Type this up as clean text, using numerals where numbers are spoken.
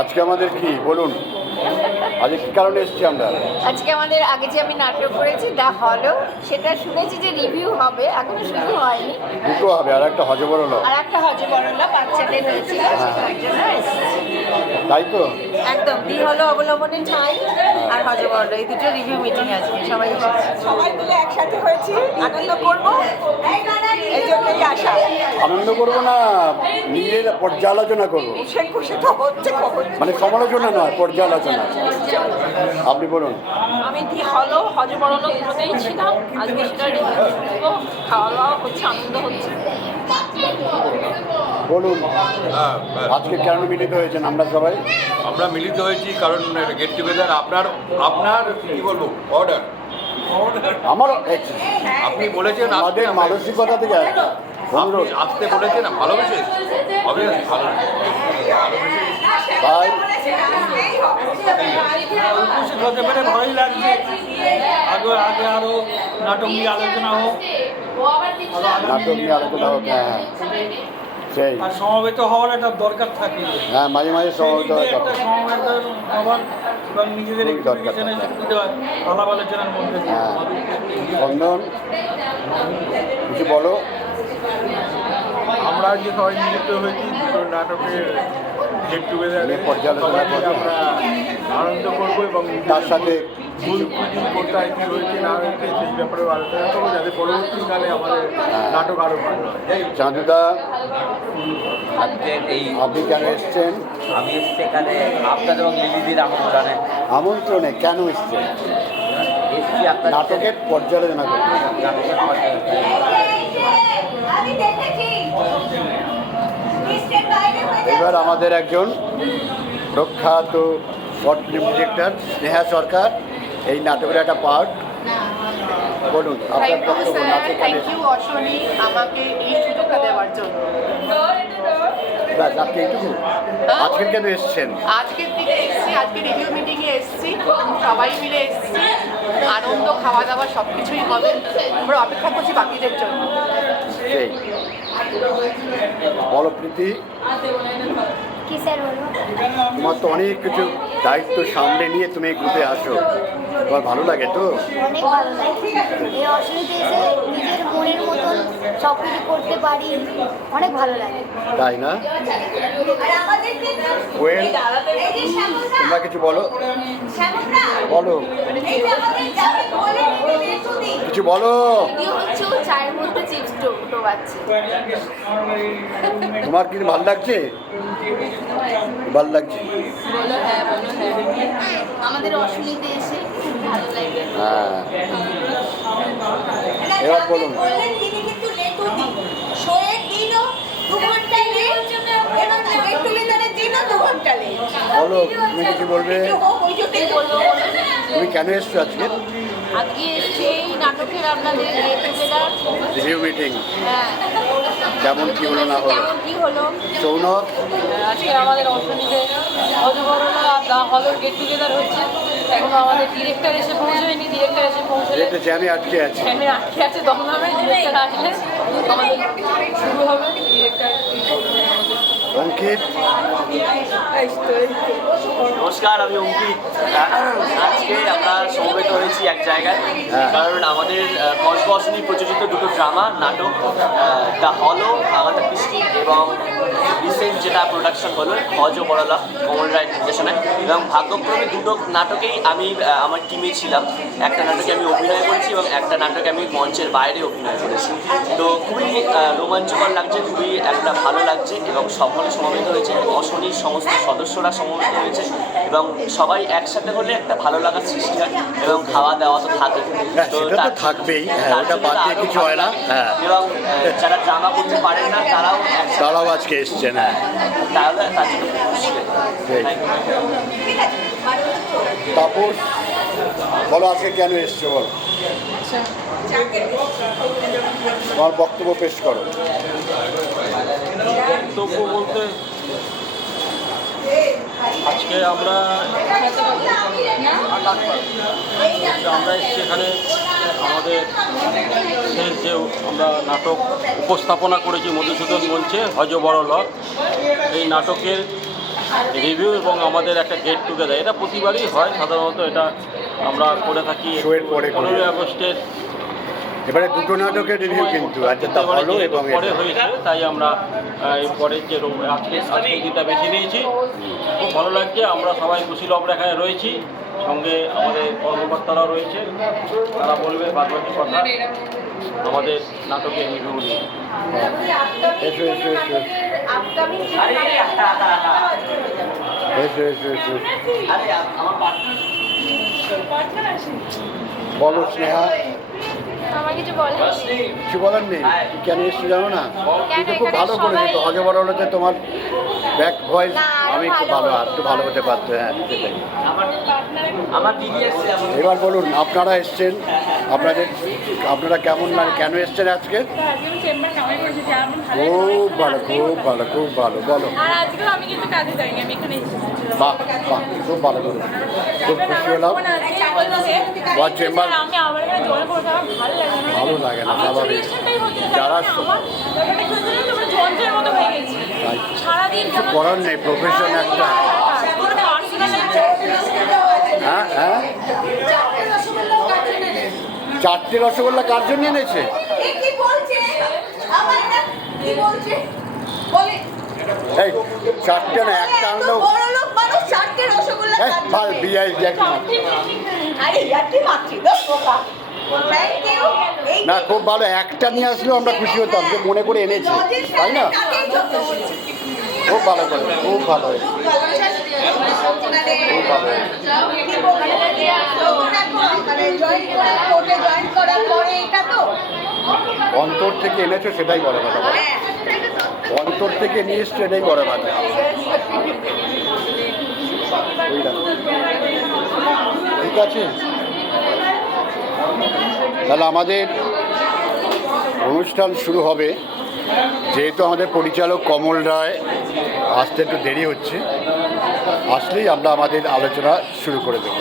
আজকে আমাদের কি বলুন, আজকে কি কারণে এসেছি আমরা? আজকে আমাদের আগে যে আমি নাটক করেছি দ্য হলো, সেটা শুনেছি যে রিভিউ হবে, এখনো শুরু হয়নি। দুটো হবে, আর একটা হজবরল। আর একটা হজবরলা বাচ্চাদের হয়েছিল, সেটার জন্য এসেছি। তাই তো? একদম দি হলো অবলম্বনে ঠাই আর হজবরলা, এই দুটো রিভিউ মিটিং আছে, সবাই এসেছে। সবাই মিলে একসাথে হয়েছি, আনন্দ করবো, এই জন্যই আসা। আনন্দ করবো না, নিজের পর্যালোচনা করবো। সে খুশি তো হচ্ছে খবর। মানে সমালোচনা নয়, পর্যালোচনা। আপনি বলুন। আমি দি হলো হজবরল দুটোতেই ছিলাম, আজকে সেটা রিভিউ শুনবো, খাওয়া দাওয়া হচ্ছে, আনন্দ হচ্ছে। বলুন, আজকে কেন মিলিত হয়েছেন আমরা সবাই? আমরা মিলিত হয়েছি কারণ গেট টুগেদার আপনার কি বলবো অর্ডার আমার আপনি বলেছেন আমাদের মানসিকতা থেকে অনুরোধ। আসতে বলেছেন ভালোবেসে অবভিয়াসলি ভালো ভাই উপস্থিত হতে পেরে ভালোই লাগছে। আগে আগে আরো নাটক নিয়ে আলোচনা হোক, নাটক নিয়ে আলোচনা হোক। হ্যাঁ সেই, আর সমবেত হওয়ার একটা দরকার থাকে। হ্যাঁ মাঝে মাঝে সমবেত হয় একটা কথা। সমবেত হওয়ার এবং নিজেদের খুবই দরকার এক্সপ্লিকেশনের থাকে। সুবিধা হয় আলাপ আলোচনার মধ্যে দিয়ে। হ্যাঁ চন্দন, কিছু বলো। আমরা যে সবাই মিলিত হয়েছি দুটো নাটকের গেট টুগেদারে নিয়ে পর্যালোচনা করবো। আমরা আনন্দ করবো এবং তার সাথে ভুল ত্রুটি কোথায় কী হয়েছে না হয়েছে সেই ব্যাপারেও আলোচনা করবো, যাতে পরবর্তীকালে আমাদের নাটক আরও ভালো হয়। চাঁদুদা, আজকের এই আপনি কেন এসছেন? আমি এসছি এখানে আপনাদের এবং লিলিদির আমন্ত্রণে। আমন্ত্রণে কেন এসছেন? এসছি আপনার নাটকের পর্যালোচনা করতে। নাটকের এবার আমাদের একজন প্রখ্যাত শর্ট ফিল্ম ডিরেক্টর স্নেহা সরকার, এই নাটকের একটা পার্ট। বলুন আপনার থ্যাংক ইউ বক্তব্য। স্যার, নাটক থ্যাংক ইউ অশ্বনী আমাকে এই সুযোগটা দেওয়ার জন্য। ব্যাস, আপনি এইটুকু। আজকের কেন এসছেন? আজকের দিনে এসেছি, আজকে রিভিউ মিটিংয়ে এসেছি, সবাই মিলে এসেছি, আনন্দ খাওয়া দাওয়া সব কিছুই হবে। আমরা অপেক্ষা করছি বাকিদের জন্য। সেই বলো প্রীতি, কি স্যার বলো? তোমার তো অনেক কিছু দায়িত্ব সামনে নিয়ে তুমি এই গ্রুপে আসো, তোমার ভালো লাগে তো? অনেক ভালো লাগে, এই অসুবিধে এসে নিজের মনের মতন সব কিছু করতে পারি, অনেক ভালো লাগে। তাই না? ওয়েল, তোমরা কিছু বলো, বলো কিছু বলো। হচ্ছে ও চায়ের মধ্যে চিপস ডোবাচ্ছে। তোমার কি ভালো লাগছে? ভালো লাগছে। বলো হ্যাঁ, বলো হ্যাঁ। আমাদের অসুবিধে এসে খুব ভালো লাগে। হ্যাঁ, এবার বলুন। তিনি কিন্তু লেটও দিন, শোয়ের দিনও 2 ঘন্টা লেট এবং গেট টুগেদারের দিনও 2 ঘন্টা লেট। বলো, তুমি কিছু বলবে? তুমি কেন এসছো আজকে? আজকে এসছি এই নাটকের আপনাদের গেট টুগেদার। রিভিউ মিটিং হ্যাঁ, কেমন কি হলো না হলো? কেমন কি হলো? সৌনক, আজকে আমাদের অর্থনীতি হজবরলা আর দা হলের গেট টুগেদার হচ্ছে। এখনো আমাদের ডিরেক্টর এসে পৌঁছয়নি, ডিরেক্টর এসে পৌঁছলে একটা জ্যামে আটকে আছে। আমি আটকে আছে দমদমে, ডিরেক্টর আসলে আমাদের শুরু হবে। ডিরেক্টর অঙ্কিত, নমস্কার, আমি অঙ্কিত। আজকে আমরা সমবেত হয়েছি এক জায়গায়, কারণ আমাদের কসবসনি প্রযোজিত দুটো ড্রামা নাটক দ্য হলো আগাথা ক্রিস্টি এবং রিসেন্ট যেটা প্রোডাকশন হলো হজবরলা কমল রায় নির্দেশনায়, এবং ভাগ্যক্রমে দুটো নাটকেই আমি আমার টিমে ছিলাম। একটা নাটকে আমি অভিনয় করেছি এবং একটা নাটকে আমি মঞ্চের বাইরে অভিনয় করেছি। তো খুবই রোমাঞ্চকর লাগছে, খুবই একটা ভালো লাগছে এবং সকলে সমবেত হয়েছে, অশনির সমস্ত সদস্যরা সমবেত হয়েছে এবং সবাই একসাথে হলে একটা ভালো লাগার সৃষ্টি হয় এবং খাওয়া দাওয়া তো থাকে। হ্যাঁ, সেটা তো থাকবেই। হ্যাঁ, তার ওটা জন্য বাদ দিয়ে আরো কিছু হয় না। ভালো হ্যাঁ, লাগে। এবং যারা ড্রামা করতে পারেন না তারাও একসাথে তারাও আজকে এসছেন। হ্যাঁ, তাহলে তার জন্য খুব খুশি হই। সেই। Thank you. তাপস, বলো আজকে কেন এসছো বলো, তোমার বক্তব্য পেশ করো। বক্তব্য বলতে আজকে আমরা এসেছি এখানে আমাদের শেষ যে আমরা নাটক উপস্থাপনা করেছি মধুসূদন মঞ্চে হজবরল, এই নাটকের রিভিউ এবং আমাদের একটা গেট টুগেদার, এটা প্রতিবারই হয় সাধারণত, এটা আমরা করে থাকি শোয়ের পরে করে। 15ই আগস্টের এবারে দুটো নাটকের রিভিউ কিন্তু আচ্ছা তা এবারে ভালো যেহেতু এবং পরে এটা। হয়েছে তাই আমরা এই পরের যে আজকে দিনটা বেছে নিয়েছি। খুব ভালো লাগছে, আমরা সবাই খুশি লবরেখায় রয়েছি, সঙ্গে আমাদের কর্মকর্তারাও রয়েছে, তারা বলবে বাদবাকি কথা আমাদের নাটকের রিভিউ নিয়ে। এসো এসো এসো এসো এসো এসো বলো স্নেহা, আমার কিছু বল কিছু বলার নেই? তুই কেন এসছি জানো না? তুই তো খুব ভালো করেছো তো, হজবর হলে তোমার ব্যাক ভয়েস না, আরো আমি খুব ভালো ভালো আর একটু ভালো হতে পারতো। হ্যাঁ সেটাই। আমার দিদি এসছে এবার বলুন আপনারা এসছেন, আপনারা কেমন লাগে, কেন এসছেন আজকে? খুব ভালো খুব ভালো খুব ভালো, বলো। আর আজকেও আমি কিন্তু কাজে যাইনি, আমি এখানে এসেছি। বাহ বাহ, খুব ভালো করে, খুব খুশি হলাম। ওয়ার চেম্বার আমি আমার এখানে জয়েন করতে আমার ভালো লাগে না। ভালো লাগে না, স্বাভাবিক। যারা যন্ত্রের মতো হয়ে গেছি সারাদিন কিছু করার নেই, প্রফেশন একটা। হ্যাঁ হ্যাঁ, 4টে রসগোল্লা কার জন্য এনেছে? এ কি বলছে? আমার এটা কি বলছে? বলে এই 4টে না, একটা আনলেও বড় লোক মানুষ 4টে রসগোল্লা খাচ্ছে। ভাল বিআই দেখি আরে ইয়াটি মাছি দো বাবা। Thank you. এই না, খুব ভালো, একটা নিয়ে আসলেও আমরা খুশি হতাম যে মনে করে এনেছে, তাই না? কাকেই যত বলছে। খুব ভালো করে, খুব ভালো হয়েছে, খুব ভালো। খুব ভালো হয়েছে। কি বলবো? তখন এখন মানে জয়েন করার কোর্টে জয়েন করার পরে এটা তো অন্তর থেকে এনেছো সেটাই বড় কথা, হ্যাঁ অন্তর থেকে নিয়ে এসছো এটাই বড় কথা। বুঝলাম। ঠিক আছে, তাহলে আমাদের অনুষ্ঠান শুরু হবে। যেহেতু আমাদের পরিচালক কমল রায় আসতে একটু দেরি হচ্ছে, আসলেই আমরা আমাদের আলোচনা শুরু করে দেব।